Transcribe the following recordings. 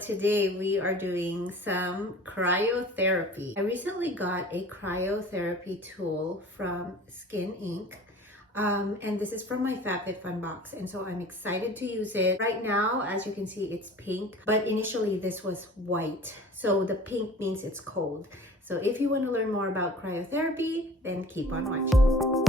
today we are doing some cryotherapy. I recently got a cryotherapy tool from Skin Inc. And this is from my Fabfitfun box, and so I'm excited to use it. Right now, as you can see, it's pink, but initially this was white. So the pink means it's cold. So if you want to learn more about cryotherapy, then keep on watching.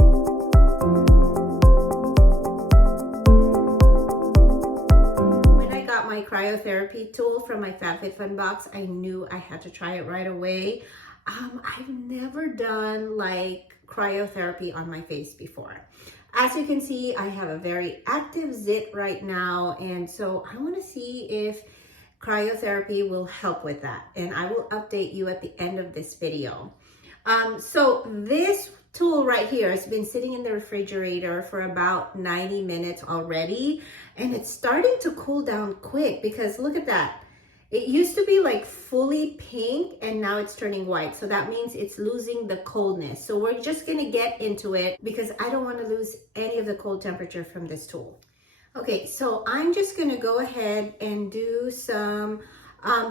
My cryotherapy tool from my Fabfitfun box, I knew I had to try it right away. I've never done like cryotherapy on my face before. As you can see, I have a very active zit right now, and so I want to see if cryotherapy will help with that, and I will update you at the end of this video. So this tool right here has been sitting in the refrigerator for about 90 minutes already, and it's starting to cool down quick because look at that. It used to be like fully pink and now it's turning white. So that means it's losing the coldness. So we're just gonna get into it because I don't want to lose any of the cold temperature from this tool. Okay, so I'm just gonna go ahead and do some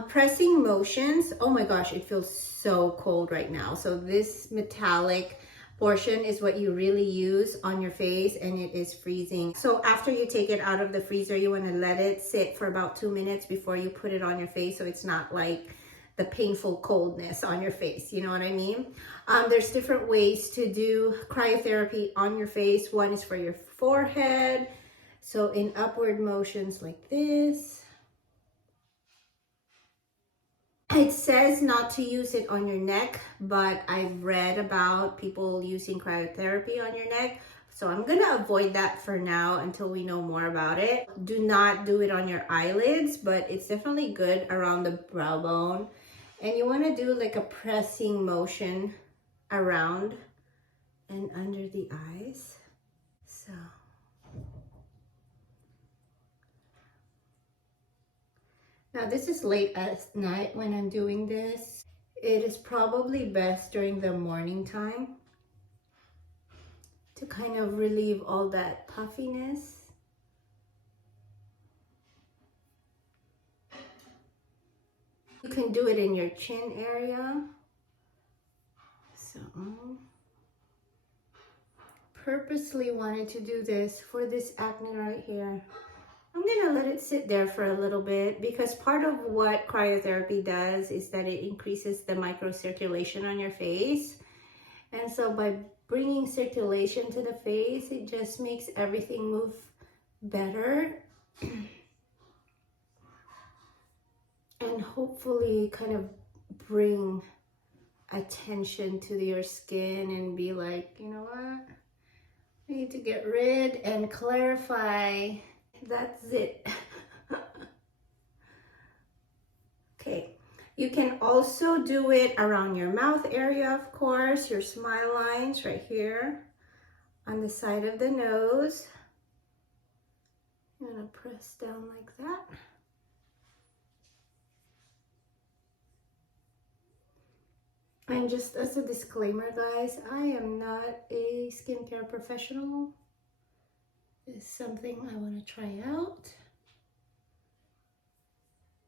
pressing motions. Oh my gosh, it feels so cold right now. So this metallic portion is what you really use on your face, and it is freezing. So after you take it out of the freezer, you want to let it sit for about 2 minutes before you put it on your face, so it's not like the painful coldness on your face, you know what I mean? There's different ways to do cryotherapy on your face. One is for your forehead, so in upward motions like this. It says not to use it on your neck, but I've read about people using cryotherapy on your neck. So I'm gonna avoid that for now until we know more about it. Do not do it on your eyelids, but it's definitely good around the brow bone. And you wanna do like a pressing motion around and under the eyes. So. Now this is late at night when I'm doing this. It is probably best during the morning time to kind of relieve all that puffiness. You can do it in your chin area. So purposely wanted to do this for this acne right here. I'm gonna let it sit there for a little bit because part of what cryotherapy does is that it increases the microcirculation on your face. And so by bringing circulation to the face, it just makes everything move better. And hopefully kind of bring attention to your skin and be like, you know what? We need to get rid and clarify. That's it. Okay, you can also do it around your mouth area, of course, your smile lines right here on the side of the nose. I'm gonna press down like that. And just as a disclaimer, guys, I am not a skincare professional. Is something I want to try out.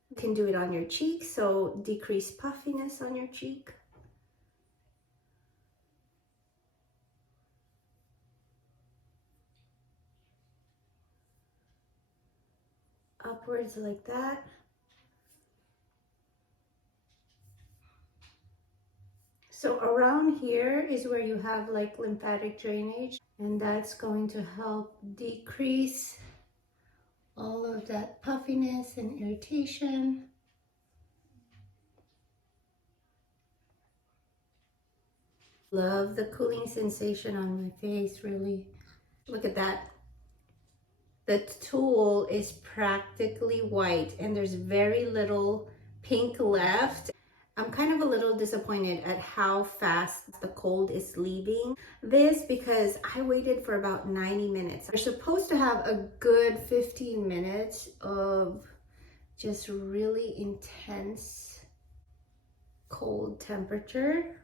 You can do it on your cheek, so decrease puffiness on your cheek. Upwards like that. So around here is where you have like lymphatic drainage, and that's going to help decrease all of that puffiness and irritation. Love the cooling sensation on my face, really. Look at that. The tool is practically white and there's very little pink left. I'm kind of a little disappointed at how fast the cold is leaving this because I waited for about 90 minutes. You're supposed to have a good 15 minutes of just really intense cold temperature.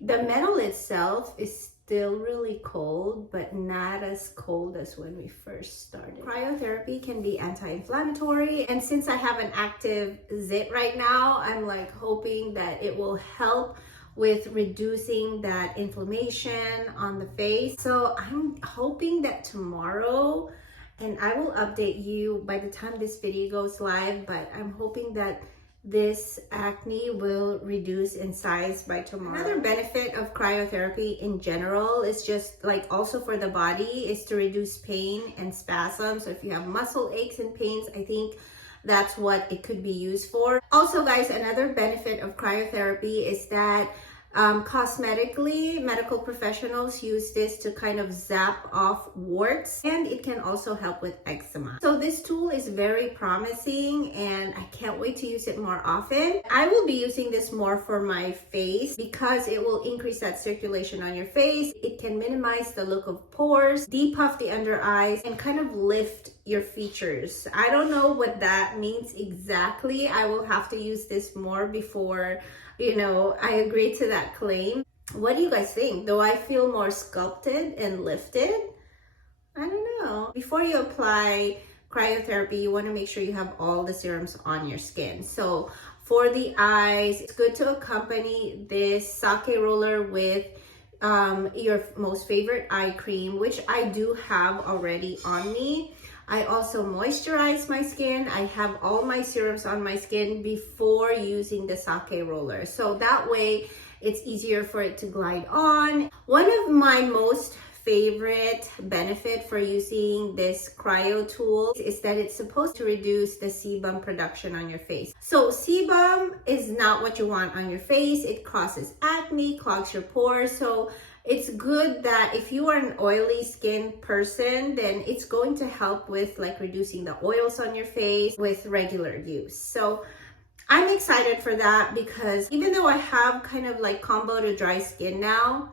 The metal itself is still really cold, but not as cold as when we first started. Cryotherapy can be anti-inflammatory, and since I have an active zit right now, I'm like hoping that it will help with reducing that inflammation on the face. So I'm hoping that tomorrow, and I will update you by the time this video goes live, but I'm hoping that this acne will reduce in size by tomorrow. Another benefit of cryotherapy in general is just like also for the body is to reduce pain and spasms. So if you have muscle aches and pains, I think that's what it could be used for. Also guys, another benefit of cryotherapy is that cosmetically, medical professionals use this to kind of zap off warts, and it can also help with eczema. So this tool is very promising and I can't wait to use it more often. I will be using this more for my face because it will increase that circulation on your face. It can minimize the look of pores, depuff the under eyes, and kind of lift your features. I don't know what that means exactly. I will have to use this more before I agree to that claim. What do you guys think? Do I feel more sculpted and lifted? I don't know. Before you apply cryotherapy, you want to make sure you have all the serums on your skin. So for the eyes, it's good to accompany this sake roller with your most favorite eye cream, which I do have already on me. I also moisturize my skin. I have all my serums on my skin before using the sake roller. So that way it's easier for it to glide on. One of my most favorite benefit for using this cryo tool is that it's supposed to reduce the sebum production on your face. So sebum is not what you want on your face. It causes acne, clogs your pores. So it's good that if you are an oily skin person, then it's going to help with like reducing the oils on your face with regular use. So I'm excited for that because even though I have kind of like combo to dry skin now,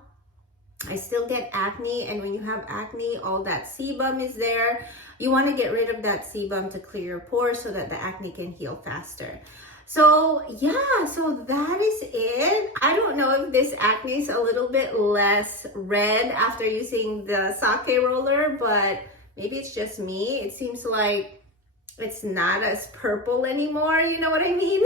I still get acne, and when you have acne, all that sebum is there. You want to get rid of that sebum to clear your pores so that the acne can heal faster. So yeah, so that is it. I don't know if this acne is a little bit less red after using the sake roller, but maybe it's just me. It seems like it's not as purple anymore, you know what I mean?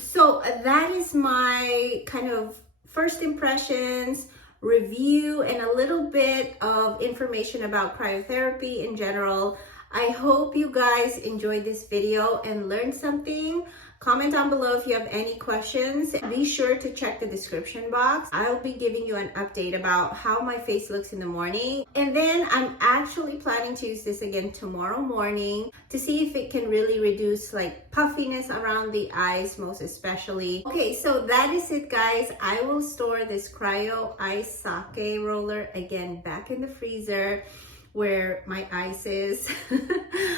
So that is my kind of first impressions, review, and a little bit of information about cryotherapy in general. I hope you guys enjoyed this video and learned something. Comment down below if you have any questions. Be sure to check the description box. I'll be giving you an update about how my face looks in the morning. And then I'm actually planning to use this again tomorrow morning to see if it can really reduce like puffiness around the eyes, most especially. Okay, so that is it guys. I will store this cryo ice sake roller again back in the freezer where my ice is.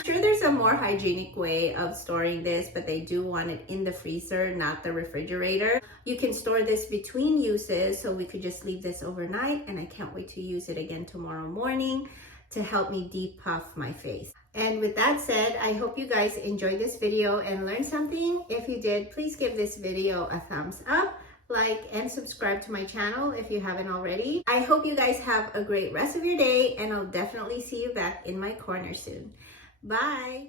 Sure, there's a more hygienic way of storing this, but they do want it in the freezer, not the refrigerator. You can store this between uses, so we could just leave this overnight, and I can't wait to use it again tomorrow morning to help me depuff my face. And with that said, I hope you guys enjoyed this video and learned something. If you did, please give this video a thumbs up, like, and subscribe to my channel if you haven't already. I hope you guys have a great rest of your day, and I'll definitely see you back in my corner soon. Bye!